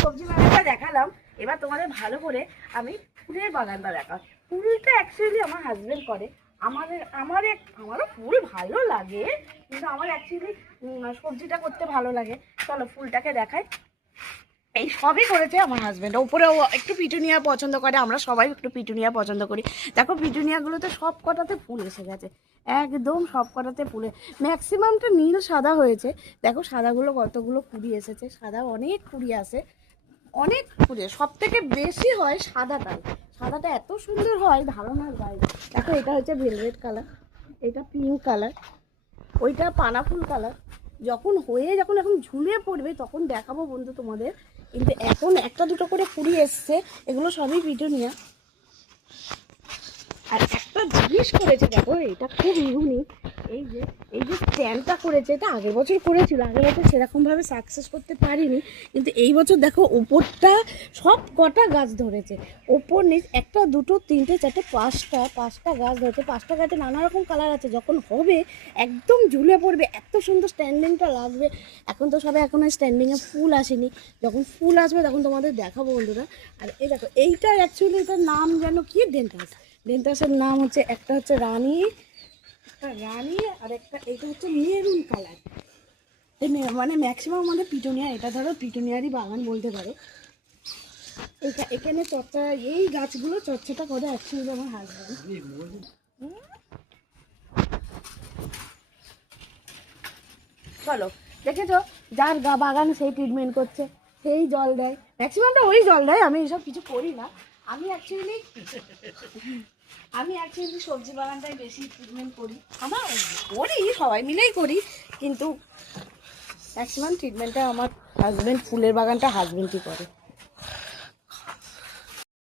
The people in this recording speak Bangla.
সবজি বাগানটা দেখালাম, এবার তোমাদের ভালো করে আমি ফুলের বাগানটা দেখাম। ফুলটা অ্যাকচুয়ালি আমার হাজবেন্ড করে। আমারও ফুল ভালো লাগে, কিন্তু আমার অ্যাকচুয়ালি সবজিটা করতে ভালো লাগে। চলো ফুলটাকে দেখাই। এই সবই করেছে আমার হাজব্যান্ড। ওপরেও একটু পিটুনিয়া পছন্দ করে, আমরা সবাই একটু পিটুনিয়া পছন্দ করি। দেখো পিটুনিয়াগুলোতে সব কটাতে ফুল এসে গেছে, একদম সব কটাতে ফুলে। ম্যাক্সিমামটা নীল সাদা হয়েছে। দেখো সাদাগুলো কতগুলো কুড়ি এসেছে, সাদা অনেক কুড়ি আসে, অনেক কুড়ি। সব থেকে বেশি হয় সাদাটাই, সাদাটা এত সুন্দর হয় ধারণার বাইরে। দেখো এটা হচ্ছে ভেলভেট কালার, এটা পিঙ্ক কালার, ওইটা পানা ফুল কালার। যখন এখন ঝুলে পড়বে তখন দেখাবো বন্ধু তোমাদের, কিন্তু এখন একটা দুটো করে কুড়ি এসছে, এগুলো সবই পিটুনিয়া। আর একটা জিনিস করেছে দেখো, এটা খুব ইউনিক। এই যে স্ট্যান্ডটা করেছে, এটা আগের বছর করেছিল, আগের বছর সেরকমভাবে সাকসেস করতে পারিনি, কিন্তু এই বছর দেখো ওপরটা সব কটা গাছ ধরেছে। ওপর নিচ একটা দুটো তিনটে চারটে পাঁচটা গাছ ধরেছে। পাঁচটা গাছে নানা রকম কালার আছে, যখন হবে একদম ঝুলে পড়বে, এত সুন্দর স্ট্যান্ডিংটা লাগবে। এখন তো সবে এখন স্ট্যান্ডিংয়ে ফুল আসেনি, যখন ফুল আসবে তখন তোমাদের দেখাবো বন্ধুরা। আর এই দেখো এইটা অ্যাকচুয়ালি এটার নাম যেন কি, ডেন্টাস। ডেন্টাসের নাম হচ্ছে, একটা হচ্ছে রানী, আর একটা এটা হচ্ছে মেরুন কালার। মানে ম্যাক্সিমাম আমাদের পিটুনিয়া, এটা ধরো পিটুনিয়ারই বাগান বলতে পারো। এখানে চর্চা, এই গাছগুলো চর্চাটা করে অ্যাকচুয়ালি আমার হাজব্যান্ড। চলো দেখেছো, যার বাগান সেই ট্রিটমেন্ট করছে, সেই জল দেয়, ম্যাক্সিমামটা ওই জল দেয়। আমি এইসব কিছু করি না। আমি অ্যাকচুয়ালি সবজি বাগানটাই বেশি ট্রিটমেন্ট করি। করি, সবাই মিলেই করি, কিন্তু ম্যাক্সিমাম ট্রিটমেন্টটা আমার হাজব্যান্ড, ফুলের বাগানটা হাজব্যান্ডই করে।